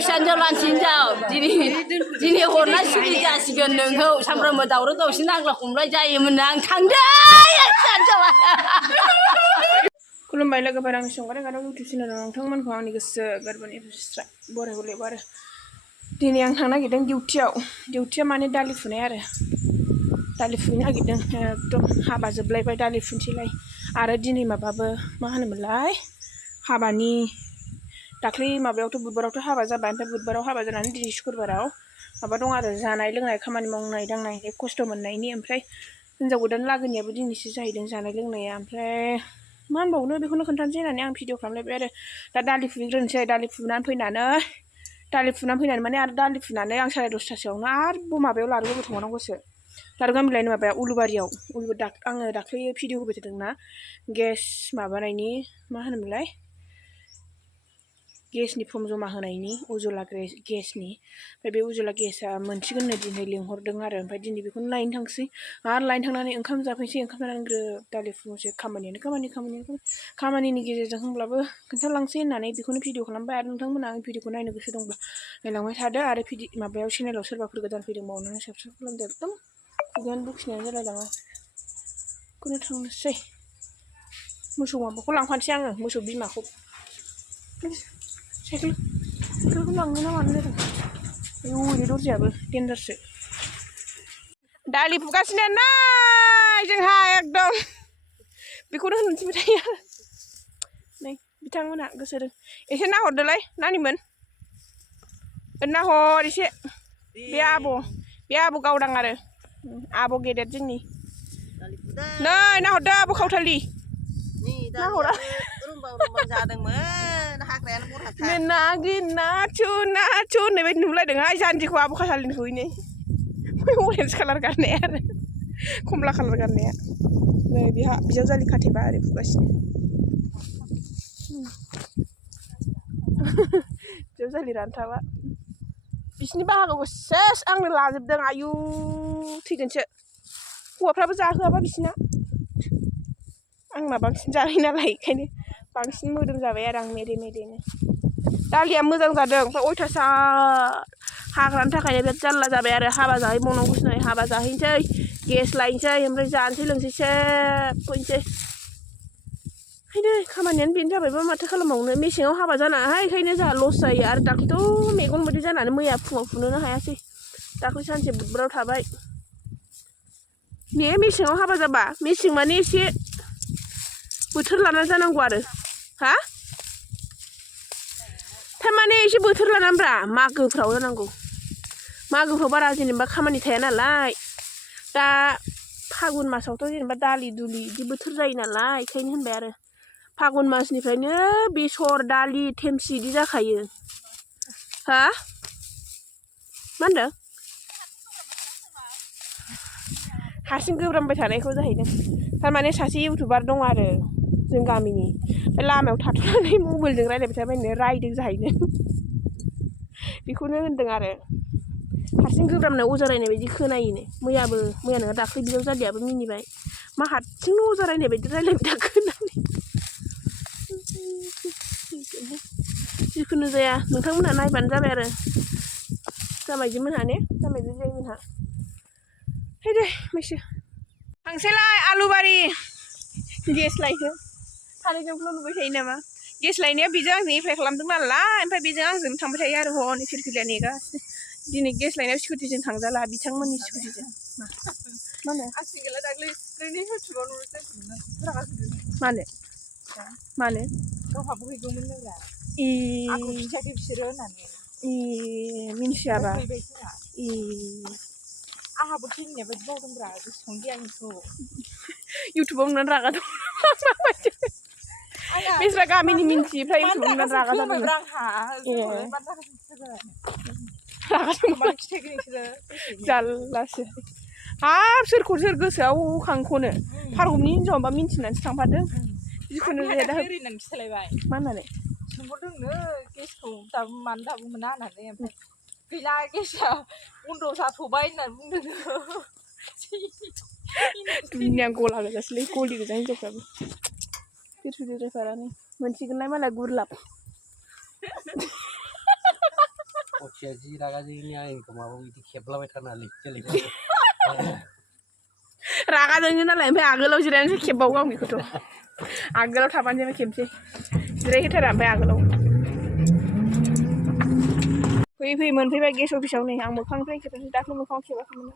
फिसाजो लानसिनजाव दिनै हरना सिरि जासिगोन नोंखौ सामफ्रामबो दावराव दावसि नांलाय खमलाय जायोमोन आं थांदों फिसाजोआ खुलुमबाय लोगोफोर आंनि संगारि गादाव इउटुब चेनेलाव नोंथांमोनखौ आंनि गोसो गोरबोनिफ्राय स्रा बरायहरलायबाय आरो दिनै आं थांनो नागिरदों डिउटिया माने दालि फुनाय आरो दालि फुनो नागिरदों एकदम हाबा जोबलायबाय दालि फुनोसैलाय आरो दिनै माबाबो मा होनोमोनलाय हाबानि दाख्लै माबायावथ' बुधबारावथ' हाबा जाबाय ओमफ्राय बुधबाराव हाबा जानानै दिनै शुक्रबाराव माबा दं आरो जानाय लोंनाय खामानि मावनाय दांनाय खस्थ' मोननायनि ओमफ्राय हिन्जाव गोदान लागोनियाबो दिनैसो जाहैदों जानाय लोंनाया ओमफ्राय मा होनबावनो बेखौनो खोन्थानोसै होननानै आं भिडिअ खालामलायबाय आरो दा दालि फुग्रोनोसै दालि फुनानै फैनानै माने आरो दालि फुनानै आं 10:30टासोआवनो आरो माबायाव लारुगाव थांबावनांगौसो लारुगाव मिलायनो माबाया उलुबारियाव आङो दाख्लै भिडिअ होबाय थादोंना गेस माबानायनि मा होनोमोनलाय गेसनि फर्म जमा होनायनि उज्ज्वला गेसनि ओमफ्राय बे उज्ज्वला गेसआ मोनसिगोननो दिनै लिंहरदों आरो ओमफ्राय दिनै बेखौनो लायनो थांसै आरो लायनो थांनानै ओंखाम जाफैसै ओंखाम जानानै ग्रोब दालि फुनोसै खामानिनि गेजेरजों होनब्लाबो खोन्थालांसै होननानै बेखौनो भिडिअ खालामबाय आरो नोंथांमोना आंनि भिडिअखौ नायनो गोसो दंब्ला नायलांबाय थादो आरो माबायाव चेनेलाव सोरबाफोर गोदान फैदोंबा अननानै साबस्क्राइब खालामदो एकदम खुगायानो बुखिनायानो जालायलाङा बेखौनो थांनोसै मोसौ माबाखौ लांफानोसै आङो मोसौ बिमाखौ साइकेलखौ लांनो ना मानो जादों आयौ ओरै दरजायाबो देन्जारसो दालि फुगासिनो नाय जोंहा एकदम बेखौनो होननोसैबाय थायो नै बिथांमोनहा गोसो एसे नाहरदोलाय नानिमोन नाहर एसे बे आब' गावदां आरो आब' गेदेर जोंनि नै नाहरदो आब' खावथालि नाहरा नाथु होननाय बायदि नुलायदोंहाय जानजिखौ आब' खावथालिनिखौ नै अरेन्ज कालार गाननाया आरो कमला कालार गाननाया नै बिजावजालि खाथेबा ओरै फुगासिनो बिजावजालि रानथाबा बिसिनि बाहागोखौ सेस आंनो लाजोबदों आयु थैगोनसो हौवाफ्राबो जाहोआबा बिसिना आंना बांसिन जाबाय नालाय ओंखायनो बांसिन मोदोम जाबाय आरो आं मेदेनो दालिया मोजां जादों ओमफ्राय अयथासार हाग्रानि थाखायनो बिराद जारला जाबाय आरो हाबा जाहैबावनांगौसो नै हाबा जाहैनोसै गेस लायनोसै ओमफ्राय जानोसै लोंसैसो फैनोसै ओंखायनो खामानियानो बेनो जाबायबा माथो खालामबावनो मेसेङाव हाबा जानाहाय ओंखायनो जोंहा लस जायो आरो दाख्लैथ' मेगन मोदै जानानै मैया फुङाव फुनोनो हायासै दाख्लै सानसे बुधबाराव थाबाय ने मेसेङाव हाबा जाबा मेसें माने एसे बोथोर लाना जानांगौ आरो हा थारमाने एसे बोथोर लानानैब्रा मागोफ्राव जानांगौ मागोफ्राव बारा जेनेबा खामानि थाया नालाय दा फागुन मासावथ' जेनेबा दालि दुलि बिदि बोथोर जायो नालाय ओंखायनो होनबाय आरो फागुन मासनिफ्रायनो बेसर दालि थेमसि बिदि जाखायो हा मा होनदों हारसिं गोब्रामबाय थानायखौ जाहैदों थारमाने सासे इउटुबार दं आरो जों गामिनि बे लामायाव थाथ'नानै मबाइलजों रायज्लायबाय थाबायनो रायदों जाहैदों बेखौनो होनदों आरो हारसिं गोब्रामनो अजा रायनाय बायदि खोनायोनो मैया नोङा दाख्लै बिजावजालियाबो मिनिबाय मा हारसिंनो अजा रायनाय बायदि रायज्लायबाय थाखो होननानै जिखुनु जाया नोंथांमोनहा नायबानो जाबाय आरो जामायजोमोनहा ने जामायजो जायमोनहा है दे मैसो थांसैलाय आलुबारि गेस लायनो सानैजोंल' नुबाय थायो नामा गेस लायनाया बेजों आंजों एप्लाइ खालामदों नालाय ओमफ्राय बेजों आंजों थांबाय थायो आरो हनै फिरफिलिया नेगासिनो दिनै गेस लायनायाव स्कुटिजों थांजाला बिथांमोननि स्कुटिजों मा होनो मानो गावहाबो हैगौमोन नोंरा आंखौ खिथायाखै बिसोरो होननानै मिन्थियाबा आंहाबो थिननाय बायदि बावदोंब्रा गोसोआवनो गैया आंखौ इउटुबाव नुनानै रागा दं बेस्रा गामिनि मिन्थियैफ्रा इउटुबाव नुनानै रागा जादों जारलासो हाब सोरखौ सोर गोसोआव खांख'नो फारगमनि हिनजावबा मिन्थिनानैसो थांफादों जिखुनु जाया दा ओरैनो खिथालायबाय मा होननानै सोंहरदोंनो गेसखौ दाबो मानो दाबो मोना होननानै ओमफ्राय गैला गेसआ बन्द' जाथ'बाय होननानै बुंदों दुनिया गला गोजासैलै गलि गोजा हिनजावफ्राबो फिरफिलि द्राइभारानो मोनसिगोनलाय मालाय गुरलाब दुखिया जि रागा जोंनि आंखौ माबा बिदि खेबलाबाय थाना लिखलाय रागा जोङो नालाय ओमफ्राय आगोलाव जिरायनानैसो खेबबावो गावनिखौथ' आगोलाव थाबानो जेनेबा खेबसै जिरायहोथारा ओमफ्राय आगोलाव फैयै फैयै मोनफैबाय गेस अफिसाव नै आं मोखांनिफ्राय खेबाखै दाख्लै मोखाङाव खेबाखैमोन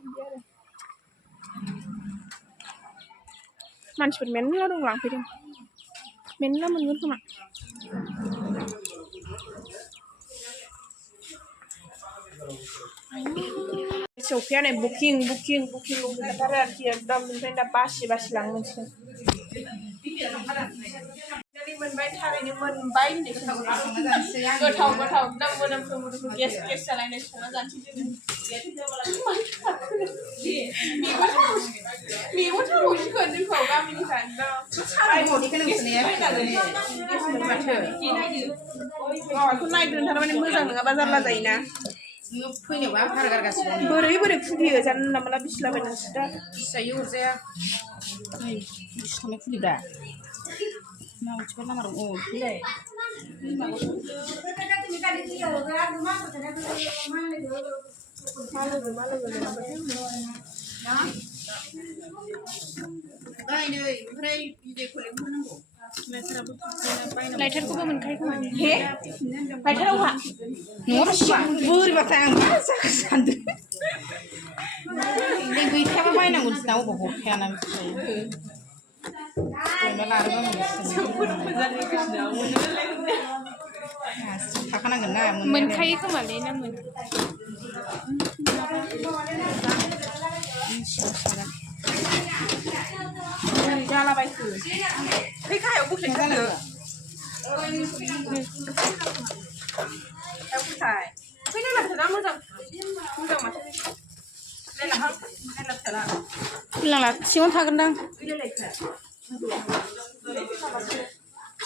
बिदि आरो मानसिफोर मेरला दं लांफैदों मेरला मोनगोन खोमा सौफैया नै बुकिं बुंहरथारो आरोखि एकदम ओमफ्राय दा बासि लांनोसै मोनबाय थारैनो मोनबाय गोथाव एकदम मोदोमफ्रु गेस जालायनाय संना जानोसै जोङो मेगन थावसिगोन जोंखौ गामिनिफ्राय एकदम नायग्रोनो थारमाने मोजां नङाबा जारला जायोना फैनोबा भारा गारगासिनो बोरै खुलियो जानला मोनला बिसिलाबायनासो दा जायो अरजाया नै बिसिखौनो खुलिब्रा मावथिखौ नामा दं फैलाय ओमफ्राय बिदैखौ लेंहरनांगौ लाइटारखौबो मोनखायो खोमा हे लाइटारावहा नङाबा बोरैबाथाय आं मा जाखो सानदों गैखायाबा बायनांगौ दिना अबाव हरखायाना थाखानांगोन ना मोनखायो खोमालै ना मोना जालाबायखो फै गाहायाव बोख्लें जानो फैनो लाबोथारा मोजां माथो लांला सिङाव थागोनदां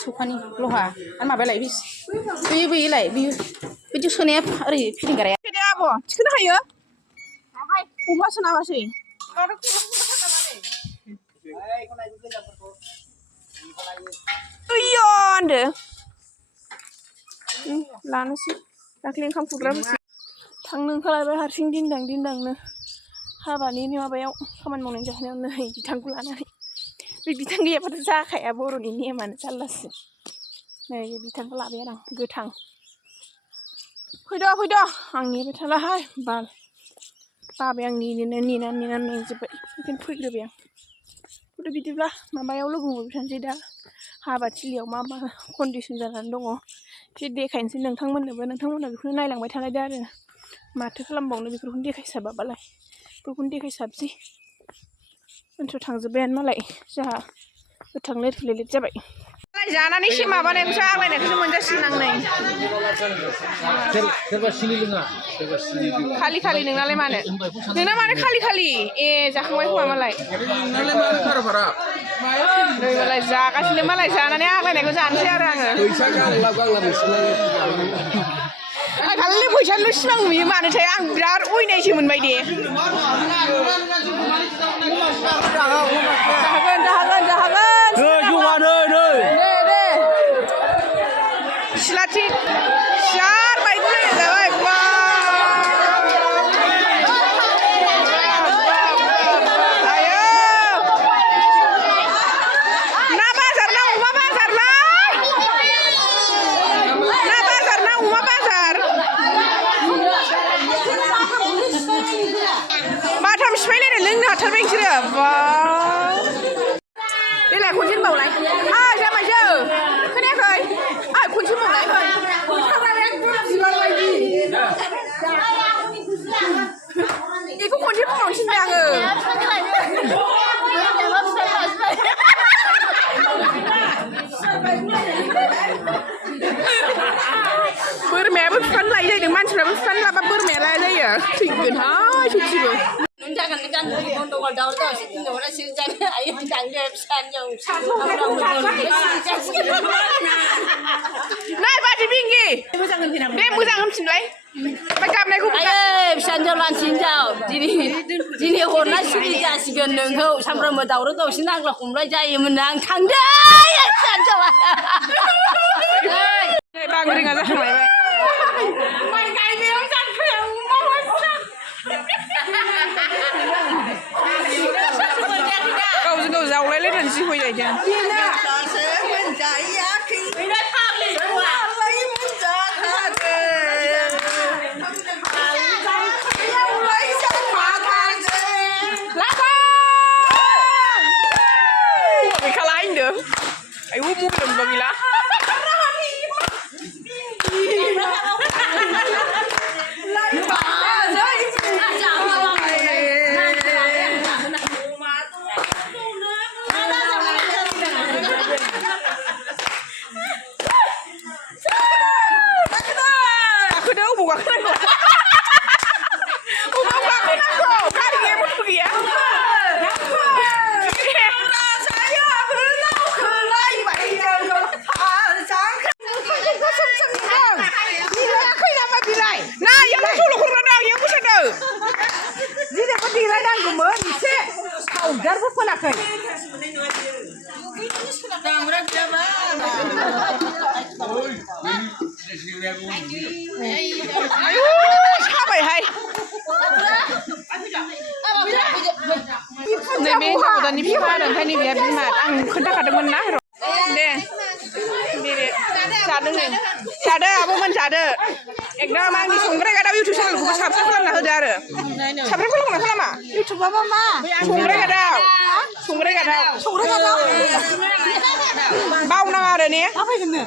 सखानि लहा आरो माबायालाय बैयोलाय बिदि सोनाया ओरै फिदिंगाराया आब' थिखोनो हायो खंख्ला सोनाबासै होनदो लानोसै दाख्लै ओंखाम खुरग्राफोरसै थांनो ओंखारलायबाय हारसिं दिनदांनो हाबानि माबायाव खामानि मावनायनि जाहोनायाव नै बिथांखौ लानानै बे बिथां गैयाबाथ' जाखाया बर'नि नेमानो जारलासो नै बिथांखौ लाबाय आरो आं गोथां फैद' आं नेबाय थालाहाय बाबाय आं नेनानै मेंजोब्बाय बेखायनो फैग्रोबाय आं बिदिब्ला माबायाव लोगो हमबाय थानोसै दा हाबाथिलियाव मा कन्डिसन जानानै दङ एसे देखायनोसै नोंथांमोनहा बेखौनो नायलांबाय थालायदो आरो माथो खालामबावनो बेफोरखौनो देखायसाबाबालाय बेफोरखौनो देखायसाबसै ओनसोल थांजोब्बायानो मालाय जोंहा गोथां लेट जाबाय जानानैसो माबानायखौसो आग्लायनायखौसो मोनजासिगोन आं नै सोरबा सिनि लोङा खालि नोंनालाय मानो नोंना मानो खालि ए जाखांबाय खोमा मालाय नोंनालाय मानो खारबारा नै मालाय जागासिनो मालाय जानानै आग्लायनायखौ जानोसै आरो आङो फैसा गांला मोनसिगोन आं खालि फैसानिल' सिमां नुयो मानोथाय आं बिराद अयनायसो मोनबाय दे जाहागोन सिलाथि चार बाइक जाबाय ना बाजार ना अमा बाजार बाथाम सिफायलायनाय लोंनो हाथारबाय नोंसोरो देलाय खनसे होनबावलाय जामायसो खोनायाखै खनसे होनबावलाय बेखौ खनसे बुंबावनोसै आङो बोरमायाबो बिफान लायै जाहैदों मानसिफ्राबो बिफान लाबा बोरमाया लाया जायो थैगोनहाय सयथिबो नाय बादि बिंगि दे मोजां होनफिनलाय ओमफ्राय गाबनायखौ फिसाजो लानसि हिनजाव दिनै हरना सिरि जासिगोन नोंखौ सामफ्रामबो दावराव दावसि नांज्ला खमलाय जायोमोन आं थांदों फिसाजोआ बांग्रिङा जाखांलायबाय Mày cái gì không chẳng khỏe mong hết sắc. Cậu cậu giàu lấy lần gì hồi vậy chứ Mày đã tham đi rồi à? lá con bị khá lá anh được ai mua mua đừng bao lá aku dah buka kan buka kan aku kali dia mau pergi ya nah yang suruh kurang yang bisa dah Ni dah pati ladang gemer ni se. Kau dar apa nak kai? ayo siapa hai này bé cháu tao ní phi pha đằng thay ní bé phi mà ăn khơi đắc cả đằng mình ná rồi nè đi chả đừng này chả đỡ à bố mình chả đỡ ekdom mang di sungkre kada YouTube channel ku subscribe kan lah ada subscribe kalau nggak salah mah YouTube apa ma? sungkre kada bao năng ada nih Apa ini?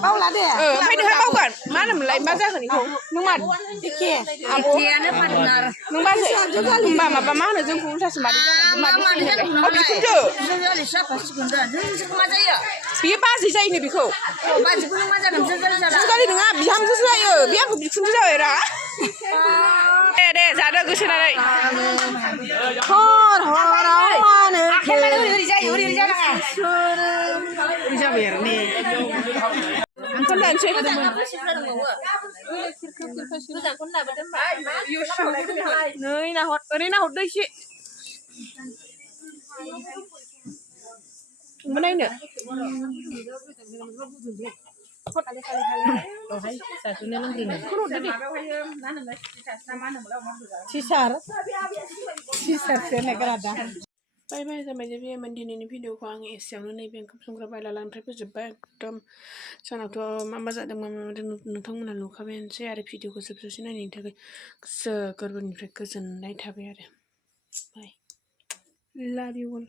Bau lah dia. phải được hai bao kan mana mulai baca kan itu nung mat Dikit. Kiannya partner. nung baca mbak apa mana jeng ku sa semadi oh bikin tu Jadi siapa sih gunda? Jadi kemana ya? biar pasti saya ini biko Oh, baju gunung macam jadi sekali dengar biar tu saya biar ku bikin tu saya ra deh ada ke sini deh Hor mana? Akhirnya uri di sana kan? Bisa biar ni. angkat dan cek nơi nào hot ở đây nào hot đây chị bên đây nữa Sisar. Sisar saya kerada. bye bye sampai jumpa di mana video ko ang isiang na ibang kapsong rabay lalang trip jebak dom sana to mama za da mama da nutang muna lo kaben sai are video ko subscribe na ni ta sa karbon ni fek zan nai ta bayar bye love you all